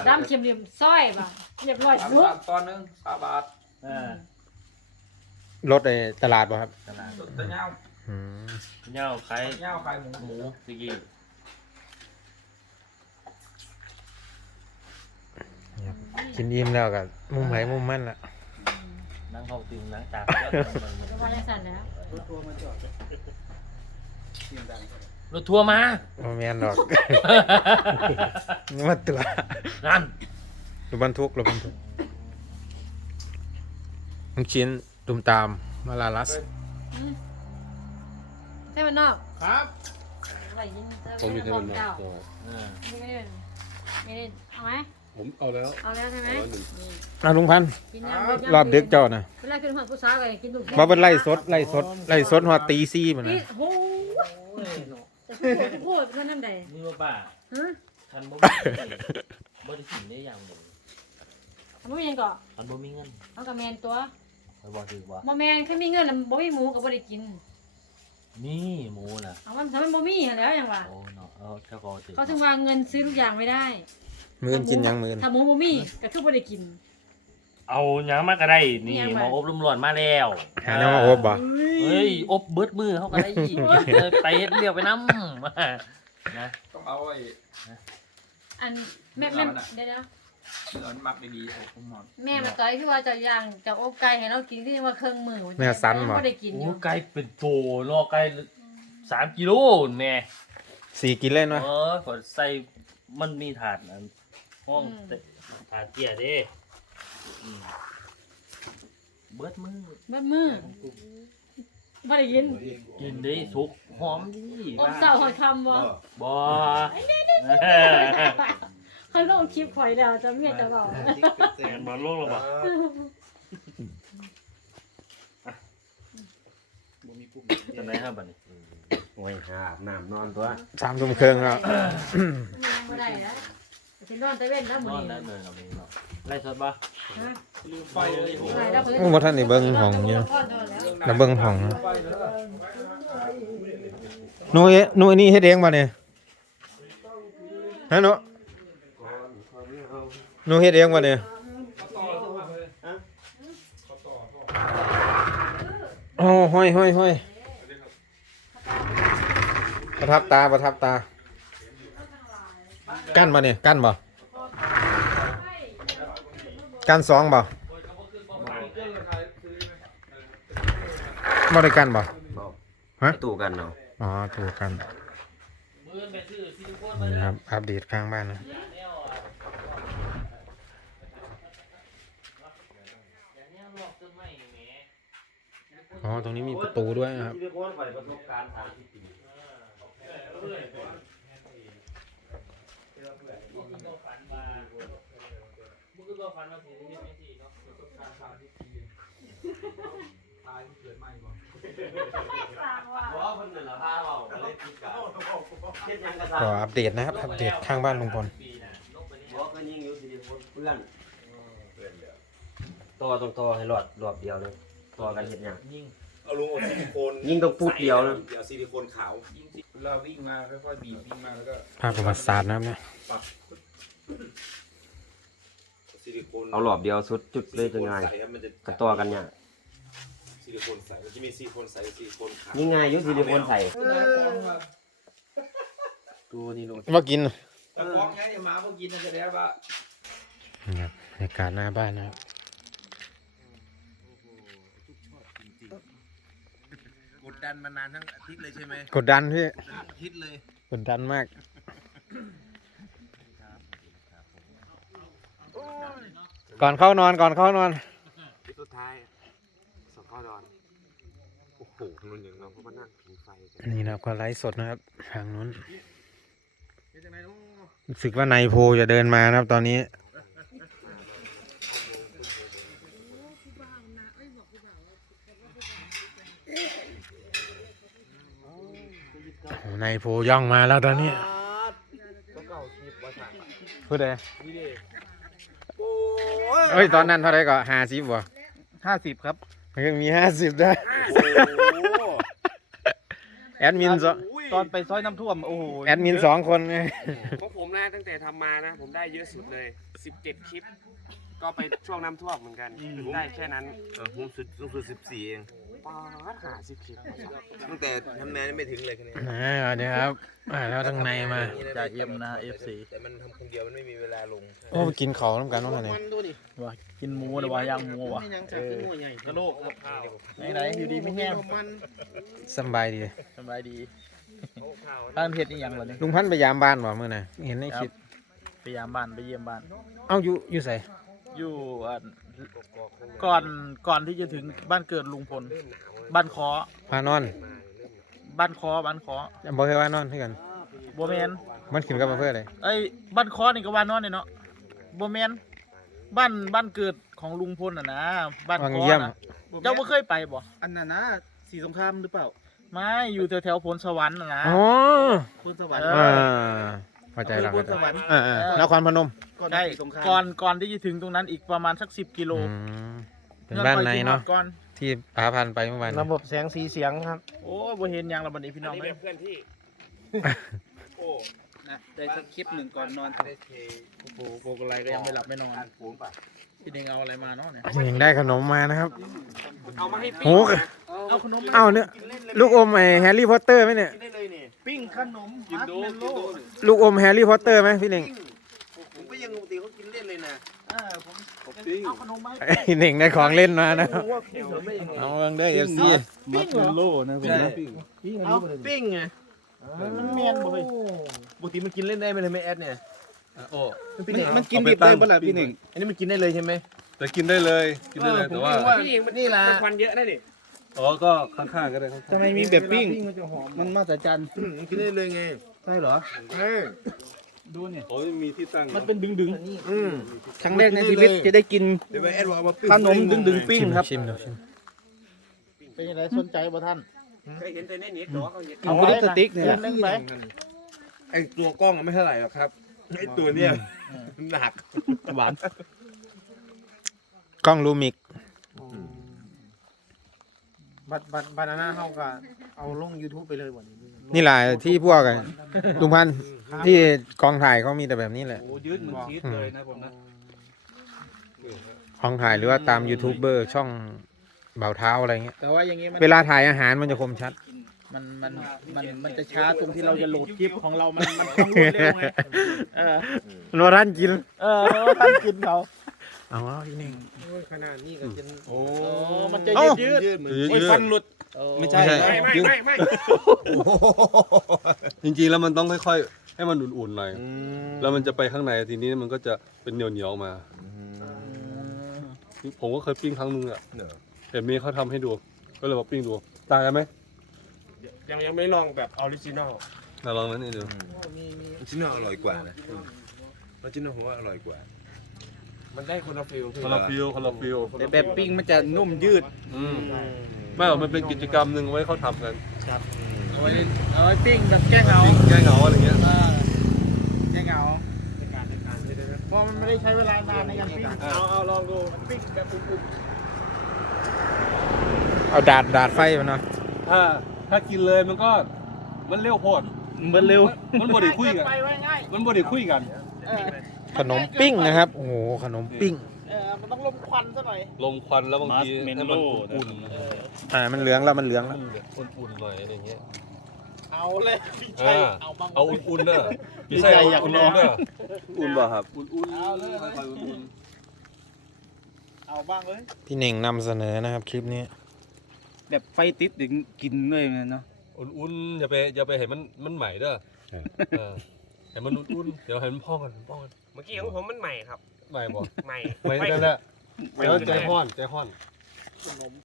ดำเข็มเหลี่ยมสร้อยป่ะเรียบร้อยสุดตอนนึง3 บาทรถในตลาดป่ะครับตลาดตะเงาเงาขายเงาขายหมูตะกี้กินอิ่มแล้วกับมุมไหนมุมมันละนั่งเข้าตึงนั่งตากก็ว่าได้สั่นแล้วรถทัวร์มาโมเมนดอก นี่มาตัวนั่นรถบรรทุกลูกชิ้นตุ่มตามมาลาลัสใช่มันนอกครับอะไรยินผมอยู่ที่มันเจ้าตัวไม่ได้เอาไหมผมเอาแล้วเอาแล้วใช่ไหมเอาลุงพันธุ์กินน้ำรอบดึกเจ้าน่ะเวลาขึ้นหัวผู้สาวก็กินลูกมาเป็นไล่สดหัวตีซี่มันนี่นะโอ้จะพูดมันน้ำใดนี่ว่าป้าฮะคันบ่ได้กินได้อย่างหนึ่งทำไมยังก่อคันบ่มีเงินเอากระแมนตัวไปบอกถือว่าบ่แมนแค่มีเงินแล้วบ่มีหมูก็บ่ได้กินนี่หมูน่ะเอามันทำไมบ่มีแล้วยังว่าโอ้เนาะเอาเจ้าก็ถือเขาถึงว่าเงินซื้อทุกอย่างไม่ได้มื้อกินยังมื้อถ้าหมูบ่มีก็คือบ่ได้กินเอาหยังมาก็ได้นี่หยังหมามออบรมร้อนมาแล้วหาแนวมาอบบ่เฮ้ยอบเบิดมือเขาก็ได้อีกไปเฮ็ดเรียวไปน้ำนะต้องเอาไอ้อันแม่เดี๋ยวเงินหมักดีๆผมหมดแม่มาต่อยคือว่าจะย่างจะอบไก่ให้เรากินที่ว่าเครื่องมือบ่ได้กินอโอ้ยู่ไก่เป็นโตรอไก่3 กิโลแม่ 4กินเล่นวะขอใส่มันมีถาดนั้นห้องถาดเตี้ยเด้เบิดมือมือบ่ได้กินกินได้สุกหอมดีอบเสาหอยคำบ่บ่เขาลงคลิปข่อยแล้วจะเมียจะบอกแม่นบ่ลงแล้วบ่ จังได๋ครับบัดนี้โอ้ยหาอาบน้ำนอนตัว 3 ทุ่มครึ่งแล้วบ่ได้นะสินอนตะเว้นแล้วนมื้ออน นี้ได้เลยครับนี่เนาะไล่สดบ่ฮะลืมไฟเลยบ่ได้แล้วเพิ่นโอ้บ่ทันได้เบิ่งห้องอยู่แล้วเบิ่งห้องไฟเลยหนูอันนี้เฮ็ดเองบ่เนี่ยฮะหนูเฮ็ดเองบ่เนี่ยโอ้ห้อยประทับตากั้นบ่เนี่ยกั้นบ่กั้น2บ่บ่ได้กั้นบ่ฮะตู้กันเนาะอ๋อถูกกันมื้อไปซื้อซิลิโคนนี่ครับอัปเดตข้างบ้านนะแนวลอกต้นไม้แหมอ๋อตรงนี้มีประตูด้วยนะครับที่เรียกว่าไปประสบการณ์30 ปีฝันว่าสิเฮ็ดจังซี่เนาะตายเกิดใหม่ก่อนว่าเพิ่นนั่นล่ะพาเว้าก็เลยคิดกันเฮ็ดหยังก็ก็อัปเดตนะครับอัปเดตข้างบ้านลุงพลบ่ก็ยิงอยู่สิคนเพื่อนต่อต้องต่อให้รอบเดียวเลยต่อกันเฮ็ดหยังยิ่งเอาลงซิลิโคนยิงต้องพูดเดียวนะเดี๋ยวซิลิโคนขาวยิ่งเราวิ่งมาค่อยๆบีบวิ่งมาแล้วก็ภาพประวัติศาสตร์นะครับเนี่ยซิลิโคนเอารอบเดียวสุดจุดเลยจะง่ายใส่ครับมันจะกระต่อกันเนี่ยซิลิโคนใส่มันจะมีซิลิโคนใส่กับซิลิโคนขาวยิ่งง่ายอยุซิลิโคนใส่ตัวนี้โลดว่ากินแต่ฟ้องไงเดี๋ยวหมาพวกกินน่าจะได้ว่านี่ครับบรรยากาศหน้าบ้านนะครับกดดันมานานทั้งอาทิตย์เลยใช่ไหมกดดันพี่อาทิตย์เลยกดดันมากก่อนเข้านอนที่สุดท้ายสกอดอนโอ้โหมันอย่างเราก็มานั่งผิงไฟกันนี่นะครับก็ไลฟ์สดนะครับทางนู้นรู้สึกว่านายโพจะเดินมานะครับตอนนี้โอ้นายโพย่องมาแล้วตอนนี้พูดเลยเอ้ยตอนนั้นเท่าไหร่ก็50บ่ 50ครับยังมี50ได้แอดมินซะอุ้ยตอนไปซอยน้ำท่วมโอ้โหแอดมิน2 คนไงของผมนะตั้งแต่ทำมานะ ผมได้เยอะสุดเลย 17 คลิป ก็ไปช่วงน้ำท่วมเหมือนกันได้แค่นั้นผมสุดสูงสุด14 เองป้าหา10 คลิปตั้งแต่ทำงานไม่ถึงเลยแค่นี้เดี๋ยวครับแล้วทางในมาจ่าเอ็มนะ FC แต่มันทำคนเดียวมันไม่มีเวลาลงโอ้ไปกินของน้ำกันว่าไงเนี่ยว่ากินหมูหรือว่าย่างหมูวะกระโลกไหนอยู่ดีไม่แห้งสบายดีสบายดีท่านเฮ็ดอีหยังล่ะนี่ลุงพันธุ์ไปยามบ้านบ่มื้อน่ะเห็นในคลิปไปยามบ้านไปเยี่ยมบ้านเอ้าอยู่ไสอยู่ก่อนที่จะถึงบ้านเกิดลุงพลบ้านคอพานอนบ้านคอบ่เคยว่านอนคือกันบ่แม่นมันขึ้นกับอำเภออะไรเอ้ยบ้านคอนี่ก็ว่านอนนี่เนาะบ่แม่นบ้านเกิดของลุงพลน่ะนะบ้านวังคอเยี่ยมนะเจ้าบ่เคยไปบ่อันนั้นนะสีสงครามหรือเปล่าไม่อยู่แถวๆพลสวรรค์น่ะนะอ๋อคุณสวรรค์เข้าใจแล้วคุณสวรรค์นครพนมก่อนใช่สีสงครามก่อนที่จะถึงตรงนั้นอีกประมาณสัก10 กิโลเป็นบ้านในเนาะก่อนที่พาพันไปเมื่อวานระบบแสงสีเสียงครับโอ้ยบ่เห็นหยังแล้วบัดนี้พี่น้องนี่เอ้เป็ยนเพื่อนที่ โอ้นะได้สักคลิปหนึ่งก่อนนอนได้เทโอ้โหโกกอะไรก็ยังไม่หลับไม่นอนปูนป่ะพี่เด้งเอาอะไรมาเนาะเนี่ยยังได้ขนมมานะครับเอามาให้โหปิ้งเอาขนมเอ้าเนี่ยลูกอมแฮร์รี่พอตเตอร์ไหมเนี่ยกินได้เลยนี่ปิ้งขนมกินดูกินดูลูกอมแฮร์รี่พอตเตอร์ไหมพี่เน่งผมก็ยังปกติเขากินเล่นเลยนะเอาขนมมาให้พี่เน่งได้ของเล่นมานะว่าปิ้งเหรอไม่ยังไงเอาเบิ่งเด้อ FC ปิ้งเหรอโลนะผมนะเอาปิ้งไงมันเมียนบ่เฮ้ยปกติมันกินเล่นได้ไหมเลยไม่แอดเนี่ยโอ้มันกินดิบได้ปะล่ะพี่หนึ่งอันนี้มันกินได้เลยใช่ไหมแต่กินได้เลยกินได้เลยแต่ว่าพี่เองนี่ละควันเยอะนะดิอ๋อก็ข้างๆก็ได้ข้างทำไมมีแบบปิ้ง มันมาแต่จันมันกินได้เลยไงใช่เหรอดูเนี่ยๆโอ้ยมีที่ตั้งมันเป็นดึงครั้งแรกในชีวิตจะได้กินเดี๋ยวไปแอดบอกมาปิ้งขนมดึงปิ้งครับชิมดูชิมๆเป็นยังไงสนใจบ่ท่านเคยเห็นแต่ในเน็ตหรอเขาเห็นเอาไปสติ๊กเนี่ยเดือนนึงไปไอตัวกล้องไม่เท่าไหร่หรอกครับไอตัวเนี้ยหนักหวานกล้องลูมิกบานาน่าเขาก็เอาลง YouTube ไปเลยวันนี้นี่แหละที่พวกลุงพันธุ์ที่กองถ่ายเขามีแต่แบบนี้แหละโอ้ยืดเหมือนชีสเลยนะผมนะกองถ่ายหรือว่าตามยูทูบเบอร์ช่องเบาเท้าอะไรเงี้ยแต่ว่าอย่างงี้มันเวลาถ่ายอาหารมันจะคมชัดมันจะช้าตรงที่เราจะโหลดคลิปของเรามันต้องรวดเร็วไงโนรันกินท่านกินเขาเอาพี่เน่งขนาดนี้ก็จะโอ้มันจะเอ้ายืดยืดโอ้ยฟันหลุดไม่ใช่ไม่จริงๆแล้วมันต้องค่อยๆให้มันอุ่นๆหน่อยแล้วมันจะไปข้างในทีนี้มันก็จะเป็นเหนียวๆมา ผมก็เคยปิ้งครั้งนึงอ่ะเห็นเมียเขาทำให้ดูก็เลยมาปิ้งดูต่างกันไหมยังไม่ลองแบบออริจินอลเราลองนั้นนี่ดูออริจินอลอร่อยกว่านะออริจินอลผมว่าอร่อยกว่า มันได้คนละฟิลคนละฟิลคนละฟิลแต่แบบปิ้งมันจะนุ่มยืดไม่หรอกมันเป็นกิจกรรมหนึ่งไว้เขาทำกันเอาไว้ปิ้งแบบแก้เหงาแก้เหงาอะไรเงี้ยแก้เหงาเพราะมันไม่ได้ใช้เวลานานในการปิ้งเอาลองดูมันปิ้งแบบอุ่นเอาดาดไฟมันเนาะถ้ากินเลยมันก็มันเร็วโพดมันเร็วมันบ่ได้คุยกันไปไว้ง่ายมันบ่ได้คุยกันขนมปิ้งนะครับโอ้โหขนมปิ้งมันต้องลมควันซะหน่อยลมควันแล้วบางทีให้มันอุ่นๆมันเหลืองแล้วมันเหลืองแล้วอุ่นๆหน่อยอะไรเงี้ยเอาเลยพี่ชัยเอาบ้างเอาอุ่นๆเนอะพี่ชัยอยากอุ่นๆเนอะอุ่นป่ะครับอุ่นๆเอาเลยค่อยๆอุ่นเอาบ้างเลยพี่เน่งนำเสนอนะครับคลิปนี้แบบไฟติดถึงกินเลยเนาะๆอุ่นๆอย่าไปเห็นมันใหม่เด้อเห็นมันอุ่นๆเดี๋ยวให้มันพองกันเมื่อกี้ของผมมันใหม่ครับใหม่บ่ใหม่ใหม่นั่นแหละแล้วใจห้อน